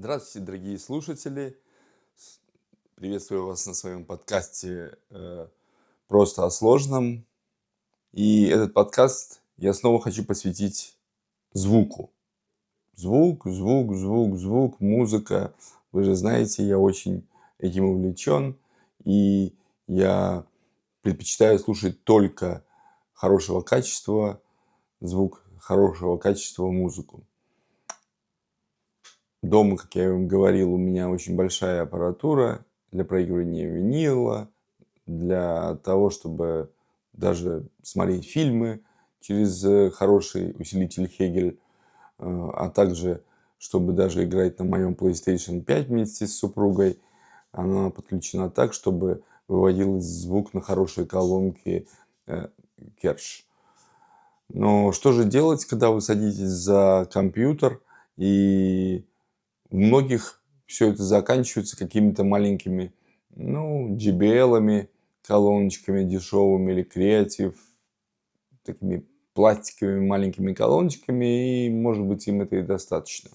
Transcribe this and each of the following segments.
Здравствуйте, дорогие слушатели. Приветствую вас на своем подкасте «Просто о сложном». И этот подкаст я снова хочу посвятить звуку. Звук, музыка. Вы же знаете, я очень этим увлечен. И я предпочитаю слушать только хорошего качества звук, хорошего качества музыку. Дома, как я вам говорил, у меня очень большая аппаратура для проигрывания винила, для того, чтобы даже смотреть фильмы через хороший усилитель Хегель, а также, чтобы даже играть на моем PlayStation 5 вместе с супругой. Она подключена так, чтобы выводилась звук на хорошие колонки Керш. Но что же делать, когда вы садитесь за компьютер и у многих все это заканчивается какими-то маленькими, JBL-ами, колоночками дешевыми или Creative, такими пластиковыми маленькими колоночками, и, может быть, им это и достаточно.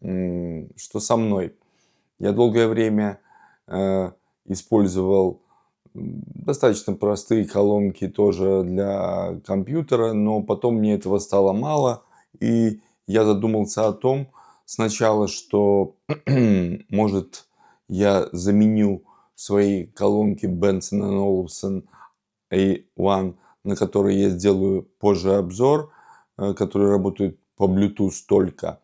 Что со мной? Я долгое время использовал достаточно простые колонки тоже для компьютера, но потом мне этого стало мало, и я задумался о том сначала, что может я заменю свои колонки Benson Olufsen A1, на которые я сделаю позже обзор, которые работают по Bluetooth только,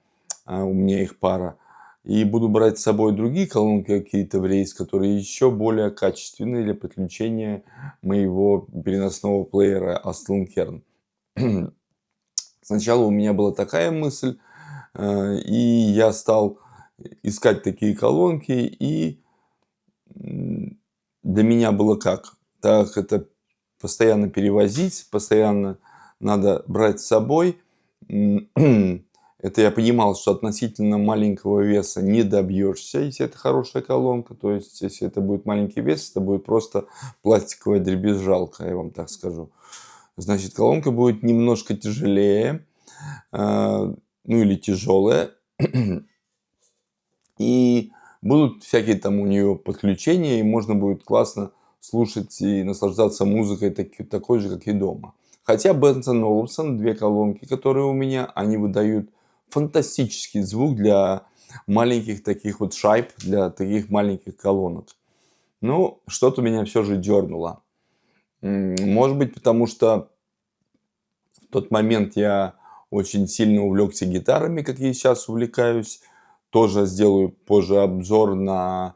у меня их пара. И буду брать с собой другие колонки какие-то в рейс, которые еще более качественные для подключения моего переносного плеера Aston Kern. Сначала у меня была такая мысль, и я стал искать такие колонки, и для меня было как? Так это постоянно перевозить, постоянно надо брать с собой. Это я понимал, что относительно маленького веса не добьешься, если это хорошая колонка. То есть, если это будет маленький вес, это будет просто пластиковая дребезжалка, я вам так скажу. Значит, колонка будет немножко тяжелее, или тяжелая. И будут всякие там у нее подключения, и можно будет классно слушать и наслаждаться музыкой такой же, как и дома. Хотя Benson Olufsen, две колонки, которые у меня, они выдают фантастический звук для маленьких таких вот шайб, для таких маленьких колонок. Но что-то меня все же дернуло. Может быть, потому что в тот момент я очень сильно увлекся гитарами, как я сейчас увлекаюсь. Тоже сделаю позже обзор на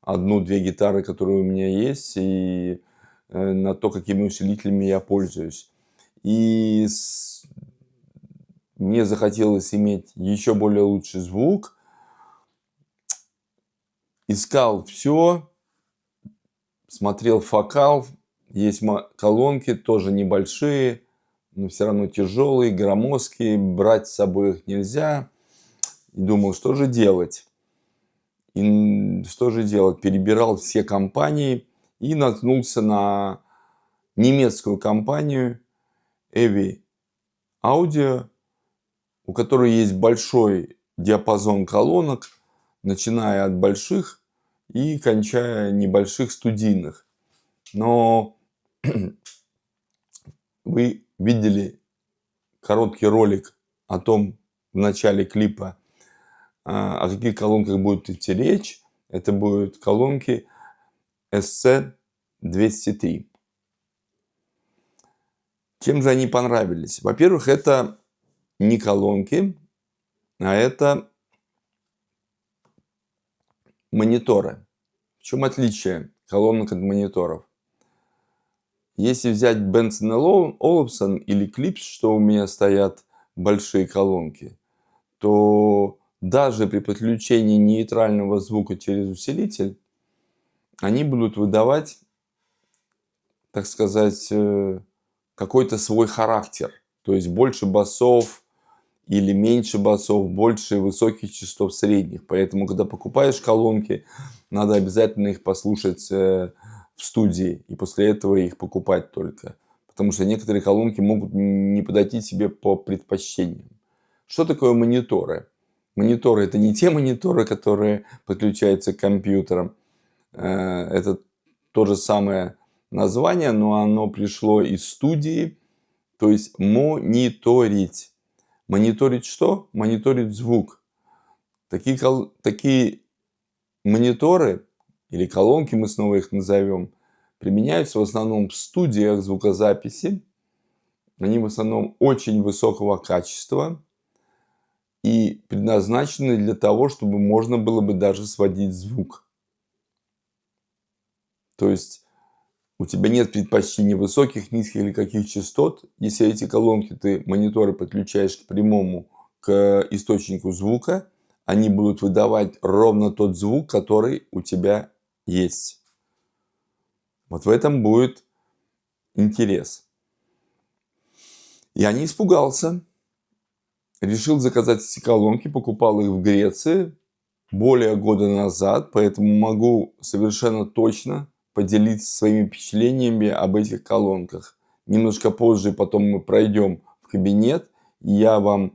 одну-две гитары, которые у меня есть, и на то, какими усилителями я пользуюсь. И мне захотелось иметь еще более лучший звук. Искал все, смотрел фокал. Есть колонки, тоже небольшие, но все равно тяжелые, громоздкие. Брать с собой их нельзя. И думал, что же делать? Перебирал все компании и наткнулся на немецкую компанию Evi Audio, у которой есть большой диапазон колонок, начиная от больших и кончая небольших студийных. Но вы видели короткий ролик о том в начале клипа, о каких колонках будет идти речь. Это будут колонки SC203. Чем же они понравились? Во-первых, это не колонки, а это мониторы. В чем отличие колонок от мониторов? Если взять Benson Olufsen или Klipsch, что у меня стоят большие колонки, то даже при подключении нейтрального звука через усилитель они будут выдавать, так сказать, какой-то свой характер. То есть больше басов или меньше басов, больше высоких частот средних. Поэтому, когда покупаешь колонки, надо обязательно их послушать в студии. И после этого их покупать только. Потому что некоторые колонки могут не подойти себе по предпочтениям. Что такое мониторы? мониторы — это не те мониторы, которые подключаются к компьютерам. Это то же самое название, но оно пришло из студии, то есть мониторить. Мониторить что? Мониторить звук. Такие мониторы или колонки, мы снова их назовем, применяются в основном в студиях звукозаписи. Они в основном очень высокого качества и предназначены для того, чтобы можно было бы даже сводить звук. То есть у тебя нет предпочтений высоких, низких или каких частот. Если эти колонки, ты мониторы подключаешь к прямому, к источнику звука, они будут выдавать ровно тот звук, который у тебя есть. Вот в этом будет интерес. Я не испугался. Решил заказать эти колонки, покупал их в Греции более года назад, поэтому могу совершенно точно поделиться своими впечатлениями об этих колонках. Немножко позже потом мы пройдем в кабинет, и я вам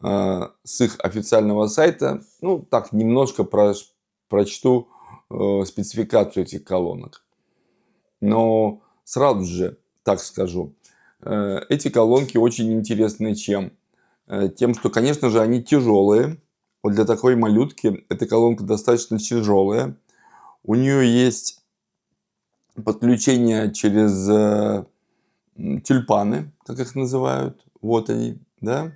с их официального сайта, ну так, немножко прочту спецификацию этих колонок. Но сразу же так скажу, эти колонки очень интересны чем? Тем, что, конечно же, они тяжелые. Вот для такой малютки эта колонка достаточно тяжелая. У нее есть подключение через тюльпаны, как их называют. Вот они, да.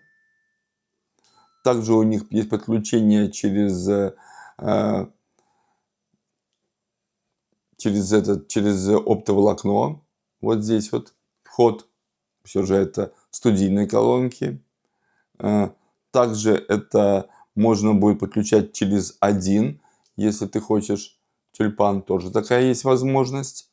Также у них есть подключение через оптоволокно. Вот здесь вот вход. Все же это студийные колонки. Также это можно будет подключать через один, если ты хочешь тюльпан. Тоже такая есть возможность.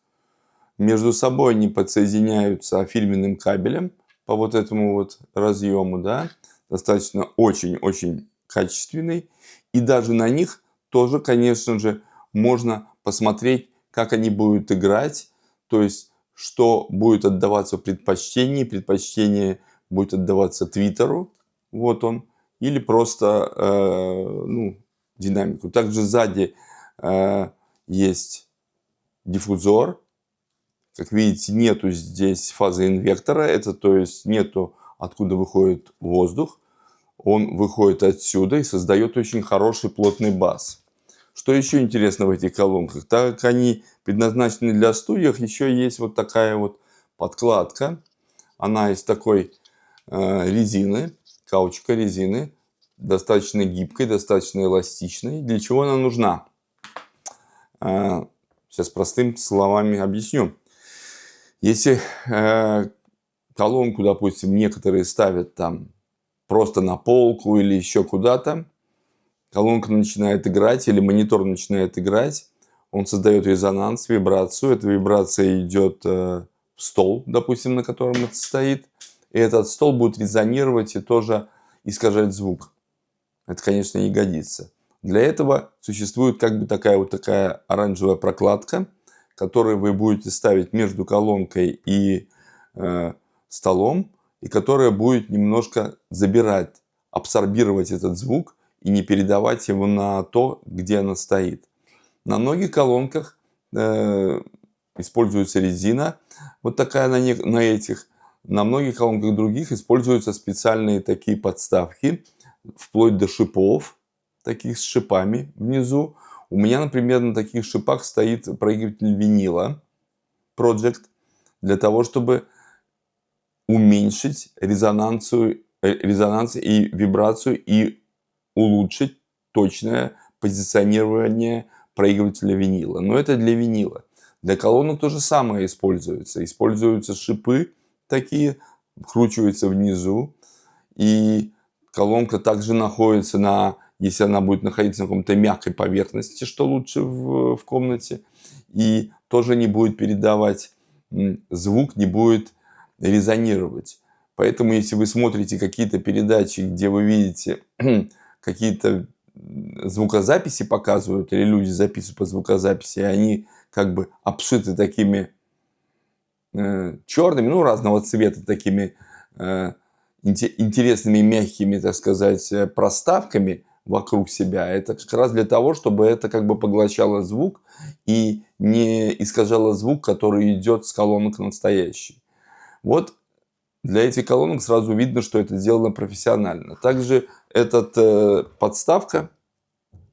Между собой они подсоединяются фирменным кабелем по вот этому вот разъему, да. Достаточно очень-очень качественный. И даже на них тоже, конечно же, можно посмотреть, как они будут играть. То есть, что будет отдаваться в предпочтении. Предпочтение будет отдаваться твиттеру. Вот он. Или просто динамику. Также сзади есть диффузор. Как видите, нету здесь фазоинвектора. Это то есть нету откуда выходит воздух. Он выходит отсюда и создает очень хороший плотный бас. Что еще интересно в этих колонках? Так как они предназначены для студиях, еще есть вот такая вот подкладка. Она из такой резины, каучука резины, достаточно гибкой, достаточно эластичной. Для чего она нужна? Сейчас простыми словами объясню. Если колонку, допустим, некоторые ставят там просто на полку или еще куда-то, колонка начинает играть или монитор начинает играть, он создает резонанс, вибрацию. Эта вибрация идет в стол, допустим, на котором это стоит. И этот стол будет резонировать и тоже искажать звук. Это, конечно, не годится. Для этого существует как бы такая оранжевая прокладка, которую вы будете ставить между колонкой и столом, и которая будет немножко забирать, абсорбировать этот звук и не передавать его на то, где она стоит. На многих колонках используется резина, вот такая на этих. На многих колонках других используются специальные такие подставки, вплоть до шипов, таких с шипами внизу. У меня, например, на таких шипах стоит проигрыватель винила Project, для того, чтобы уменьшить резонанс и вибрацию и улучшить точное позиционирование проигрывателя винила. Но это для винила. Для колонок то же самое используется. Используются шипы такие, вкручиваются внизу. И колонка также находится если она будет находиться на какой-то мягкой поверхности, что лучше в комнате, и тоже не будет передавать звук, не будет резонировать. Поэтому, если вы смотрите какие-то передачи, где вы видите какие-то звукозаписи показывают, или люди записывают по звукозаписи, и они как бы обшиты такими черными, разного цвета, такими интересными, мягкими, так сказать, проставками, вокруг себя. Это как раз для того, чтобы это как бы поглощало звук и не искажало звук, который идет с колонок настоящий. Вот для этих колонок сразу видно, что это сделано профессионально. Также эта подставка,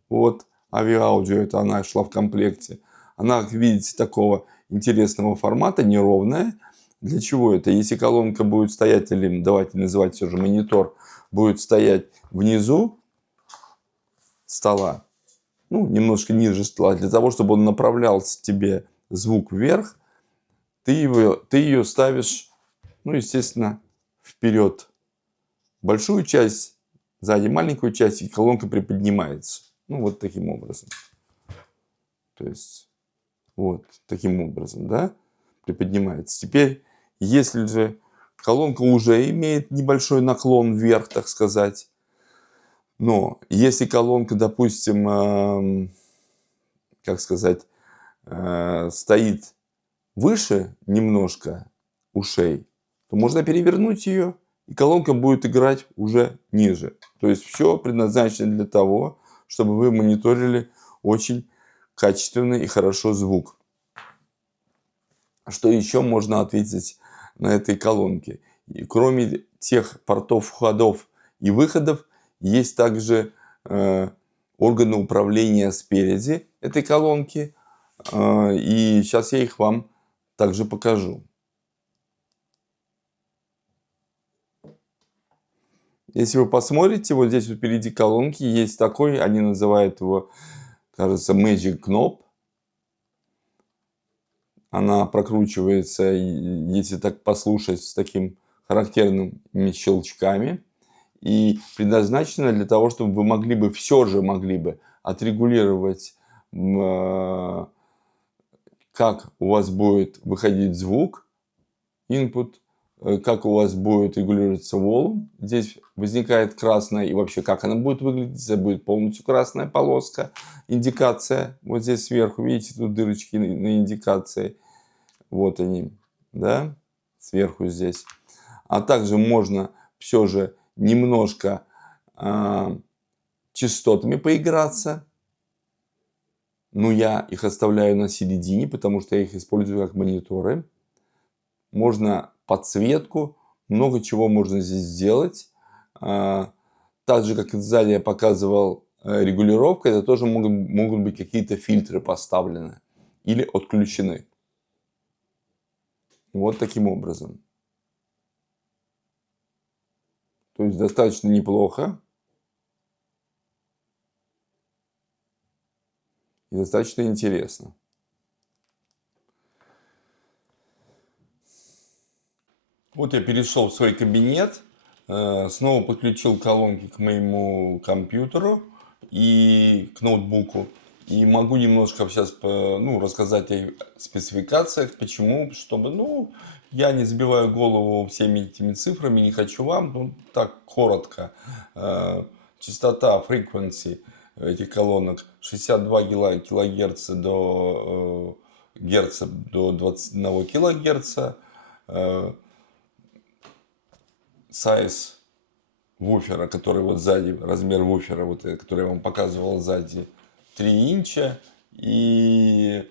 вот, авиаудио, это она шла в комплекте. Она, как видите, такого интересного формата, неровная. Для чего это? Если колонка будет стоять, или давайте называть все же монитор, будет стоять внизу стола, ну, немножко ниже стола, для того, чтобы он направлял тебе звук вверх, ты ее ставишь, ну, естественно, вперед. Большую часть, сзади маленькую часть, и колонка приподнимается. Ну, вот таким образом. То есть, вот таким образом, да, приподнимается. Теперь, если же колонка уже имеет небольшой наклон вверх, так сказать, но если колонка, допустим, как сказать, стоит выше немножко ушей, то можно перевернуть ее, и колонка будет играть уже ниже. То есть все предназначено для того, чтобы вы мониторили очень качественный и хорошо звук. Что еще можно ответить на этой колонке? И кроме тех портов входов и выходов, есть также органы управления спереди этой колонки. И сейчас я их вам также покажу. Если вы посмотрите, вот здесь вот впереди колонки есть такой, они называют его, кажется, Magic Knob. Она прокручивается, если так послушать, с таким характерными щелчками. И предназначена для того, чтобы вы могли бы отрегулировать, как у вас будет выходить звук, input, как у вас будет регулироваться волн. Здесь возникает красная, и вообще как она будет выглядеть. Здесь будет полностью красная полоска, индикация. Вот здесь сверху, видите, тут дырочки на индикации. Вот они, да, сверху здесь. А также можно все же немножко частотами поиграться. Но я их оставляю на середине, потому что я их использую как мониторы. Можно подсветку, много чего можно здесь сделать. Так же, как и сзади я показывал регулировка, это тоже могут быть какие-то фильтры поставлены или отключены. Вот таким образом. То есть достаточно неплохо. И достаточно интересно. Вот я перешел в свой кабинет, снова подключил колонки к моему компьютеру и к ноутбуку. И могу немножко сейчас рассказать о спецификациях. Почему? Чтобы, я не забиваю голову всеми этими цифрами, не хочу вам. Так, коротко. Частота, frequency этих колонок 62 килогерца до 21 килогерца. Size вуфера, который вот сзади, размер вуфера, вот, который я вам показывал сзади, 3 инча. И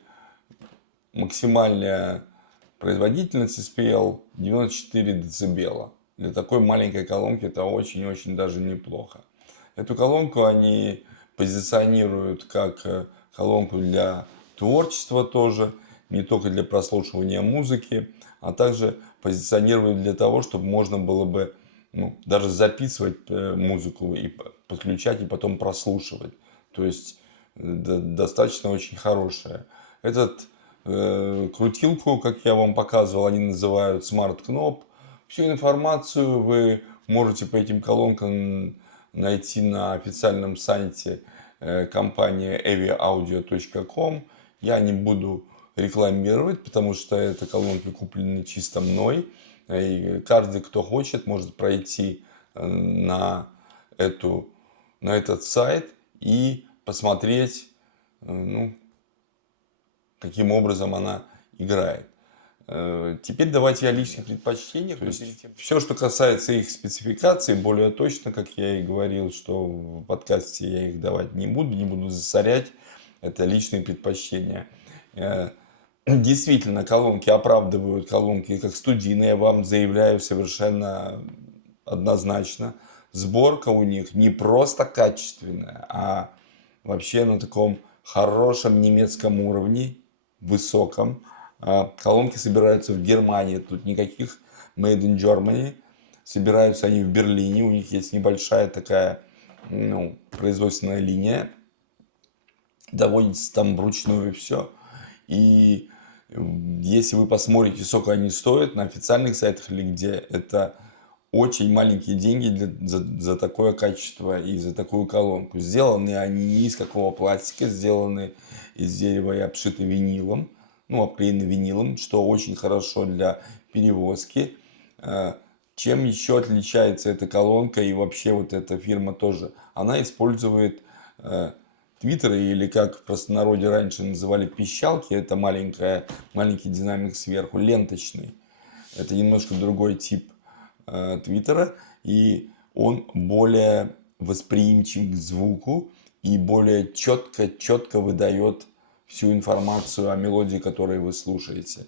максимальная производительность SPL 94 дБ. Для такой маленькой колонки это очень-очень даже неплохо. Эту колонку они позиционируют как колонку для творчества тоже, не только для прослушивания музыки, а также позиционируют для того, чтобы можно было бы даже записывать музыку и подключать, и потом прослушивать. То есть достаточно очень хорошая. Крутилку, как я вам показывал, они называют Smart Knob. Всю информацию вы можете по этим колонкам найти на официальном сайте компании aviaudio.com. Я не буду рекламировать, потому что это колонки куплены чисто мной. И каждый, кто хочет, может пройти на этот сайт и посмотреть, каким образом она играет. Теперь давайте о личных предпочтениях. То есть все, что касается их спецификации, более точно, как я и говорил, что в подкасте я их давать не буду засорять. Это личные предпочтения. Действительно, колонки оправдывают колонки как студийные, я вам заявляю совершенно однозначно. Сборка у них не просто качественная, а вообще на таком хорошем немецком уровне, высоком. Колонки собираются в Германии, тут никаких Made in Germany. Собираются они в Берлине, у них есть небольшая такая производственная линия. Доводится там вручную все. И если вы посмотрите, сколько они стоят на официальных сайтах или где, это очень маленькие деньги за такое качество и за такую колонку. Сделаны они не из какого пластика, сделаны из дерева и обшиты винилом, обклеены винилом, что очень хорошо для перевозки. Чем еще отличается эта колонка и вообще вот эта фирма тоже? Она использует твиттеры, или как в простонародье раньше называли пищалки, это маленький динамик сверху, ленточный. Это немножко другой тип твиттера, и он более восприимчив к звуку и более четко выдает всю информацию о мелодии, которую вы слушаете.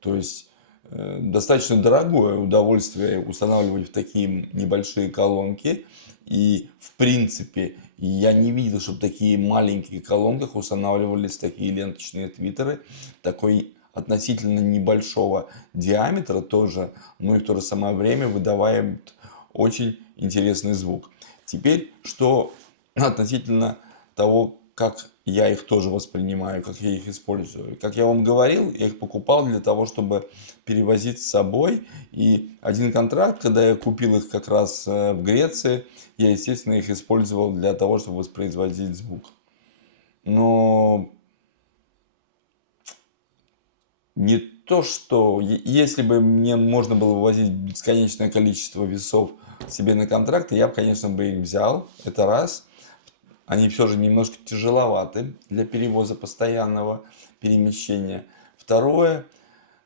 То есть достаточно дорогое удовольствие устанавливать в такие небольшие колонки. И в принципе я не видел, чтобы такие маленькие колонках устанавливались такие ленточные твиттеры. Такой относительно небольшого диаметра тоже, но и в то же самое время выдавает очень интересный звук. Теперь, что относительно того, как я их тоже воспринимаю, как я их использую. Как я вам говорил, я их покупал для того, чтобы перевозить с собой. И один контракт, когда я купил их как раз в Греции, я, естественно, их использовал для того, чтобы воспроизводить звук. Но не то, что если бы мне можно было вывозить бесконечное количество весов себе на контракты, я бы, конечно, бы их взял. Это раз. Они все же немножко тяжеловаты для перевоза постоянного перемещения. Второе,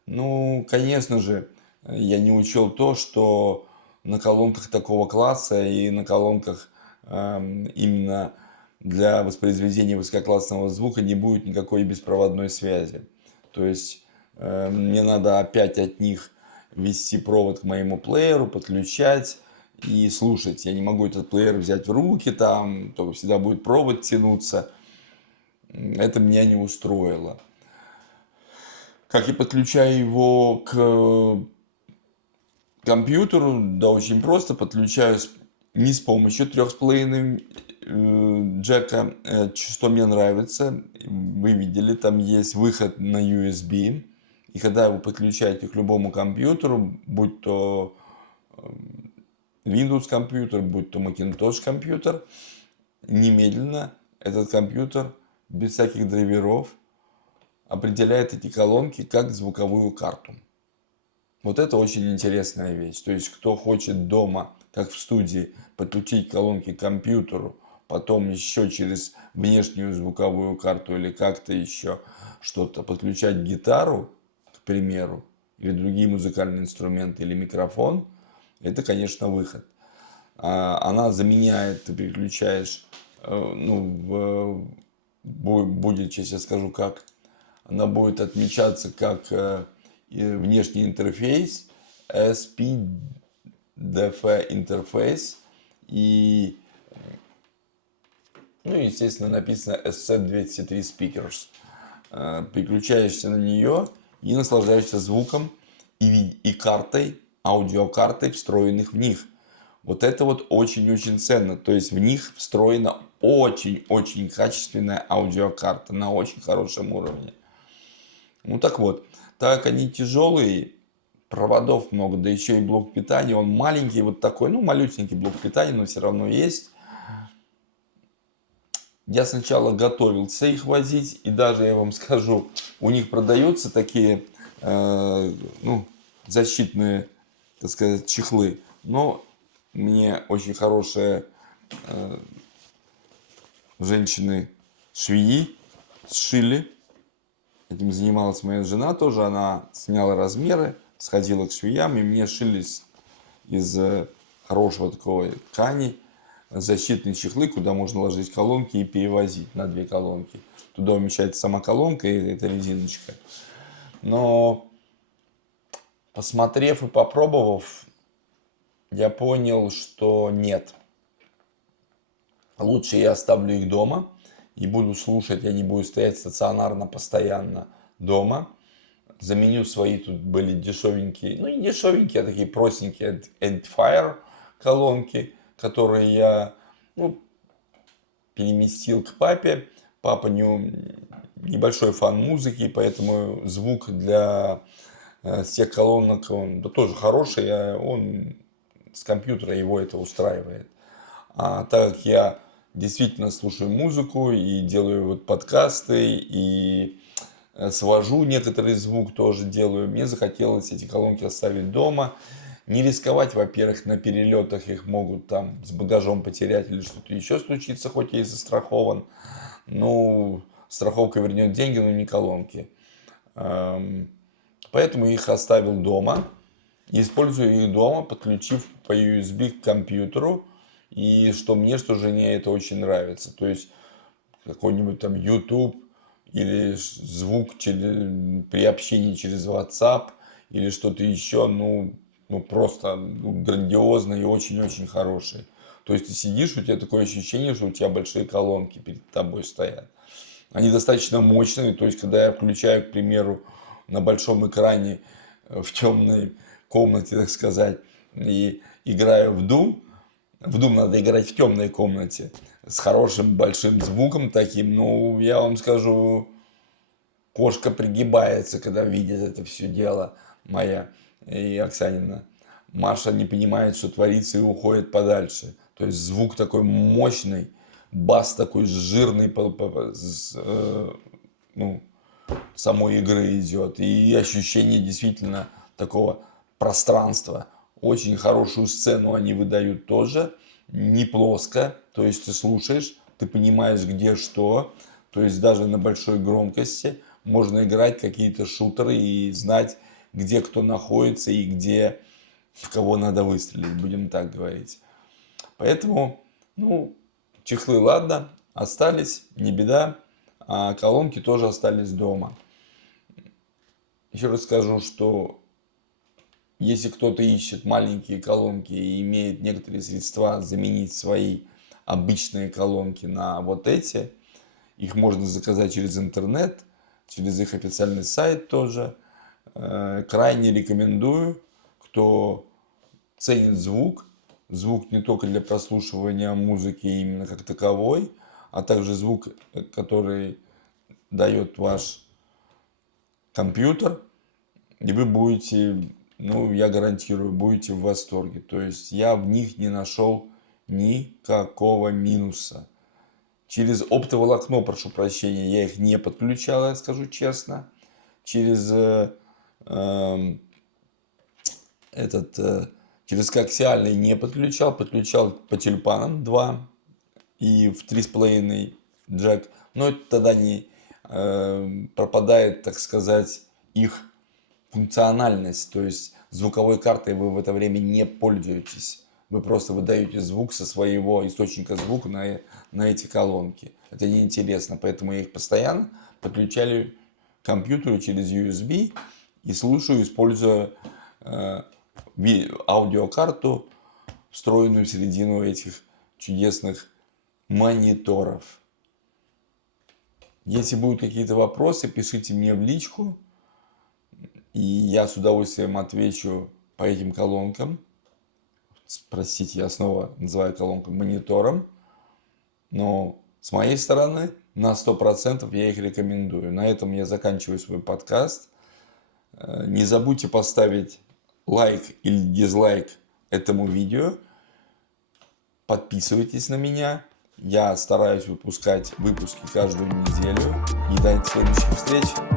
конечно же, я не учел то, что на колонках такого класса и на колонках именно для воспроизведения высококлассного звука не будет никакой беспроводной связи. То есть мне надо опять от них вести провод к моему плееру, подключать и слушать. Я не могу этот плеер взять в руки, там только всегда будет провод тянуться. Это меня не устроило. Как я подключаю его к компьютеру? Да, очень просто. Подключаю не с помощью 3,5 джека, что мне нравится. Вы видели, там есть выход на USB. И когда вы подключаете к любому компьютеру, будь то Windows компьютер, будь то Macintosh компьютер, немедленно этот компьютер без всяких драйверов определяет эти колонки как звуковую карту. Вот это очень интересная вещь. То есть, кто хочет дома, как в студии, подключить колонки к компьютеру, потом еще через внешнюю звуковую карту или как-то еще что-то подключать гитару, к примеру, или другие музыкальные инструменты, или микрофон, это, конечно, выход. Она заменяет, ты переключаешь, будет, сейчас я скажу как, она будет отмечаться как внешний интерфейс, SPDF интерфейс, и, естественно, написано SC203 Speakers. Переключаешься на нее и наслаждаешься звуком и картой, аудиокартой, встроенных в них. Вот это вот очень-очень ценно. То есть в них встроена очень-очень качественная аудиокарта на очень хорошем уровне. Так вот, так как они тяжелые, проводов много, да еще и блок питания, он маленький, вот такой, малюсенький блок питания, но все равно есть. Я сначала готовился их возить, и даже я вам скажу, у них продаются такие, защитные, так сказать, чехлы. Но мне очень хорошие женщины-швеи сшили Этим занималась моя жена тоже. Она сняла размеры, сходила к швеям, и мне шили из хорошего такого ткани защитные чехлы, куда можно ложить колонки и перевозить на 2 колонки. Туда умещается сама колонка и эта резиночка. Но посмотрев и попробовав, я понял, что нет. Лучше я оставлю их дома и буду слушать, я не буду стоять стационарно постоянно дома. Заменю свои, тут были дешевенькие, ну не дешевенькие, а такие простенькие Endfire колонки, которые я переместил к папе. Папа небольшой фан музыки, поэтому звук для всех колонок он тоже хороший, он с компьютера его это устраивает. А так как я действительно слушаю музыку и делаю вот подкасты, и свожу некоторый звук тоже делаю, мне захотелось эти колонки оставить дома. Не рисковать, во-первых, на перелетах их могут там с багажом потерять или что-то еще случится, хоть я и застрахован. Ну, страховка вернет деньги, но не колонки. Поэтому их оставил дома. Использую их дома, подключив по USB к компьютеру. И что мне, что жене это очень нравится. То есть какой-нибудь там YouTube или звук при общении через WhatsApp или что-то еще, просто грандиозно и очень-очень хороший. То есть ты сидишь, у тебя такое ощущение, что у тебя большие колонки перед тобой стоят. Они достаточно мощные, то есть когда я включаю, к примеру, на большом экране в темной комнате, так сказать, и играю в Doom надо играть в темной комнате с хорошим большим звуком таким, я вам скажу, кошка пригибается, когда видит это все дело, моя и Оксанина. Маша не понимает, что творится, и уходит подальше. То есть звук такой мощный, бас такой жирный, самой игры идет. И ощущение действительно такого пространства. Очень хорошую сцену они выдают тоже. Не плоско. То есть ты слушаешь, ты понимаешь, где что. То есть даже на большой громкости можно играть какие-то шутеры и знать, где кто находится и где в кого надо выстрелить, будем так говорить. Поэтому, чехлы, ладно, остались, не беда, а колонки тоже остались дома. Еще раз скажу, что если кто-то ищет маленькие колонки и имеет некоторые средства заменить свои обычные колонки на вот эти, их можно заказать через интернет, через их официальный сайт тоже. Крайне рекомендую, кто ценит звук не только для прослушивания музыки именно как таковой, а также звук, который дает ваш компьютер, и вы будете, я гарантирую, будете в восторге. То есть я в них не нашел никакого минуса. Через оптоволокно, прошу прощения, я их не подключал, я скажу честно. Через через коаксиальный не подключал по тюльпанам 2 и в 3,5 джек. Но это тогда не пропадает, так сказать, их функциональность. То есть звуковой картой вы в это время не пользуетесь. Вы просто выдаете звук со своего источника звука на эти колонки. Это неинтересно, поэтому я их постоянно подключали к компьютеру через USB и слушаю, используя аудиокарту, встроенную в середину этих чудесных мониторов. Если будут какие-то вопросы, пишите мне в личку, и я с удовольствием отвечу по этим колонкам. Простите, я снова называю колонку монитором, но с моей стороны на 100% я их рекомендую. На этом я заканчиваю свой подкаст. Не забудьте поставить лайк или дизлайк этому видео. Подписывайтесь на меня. Я стараюсь выпускать выпуски каждую неделю. И до следующих встреч.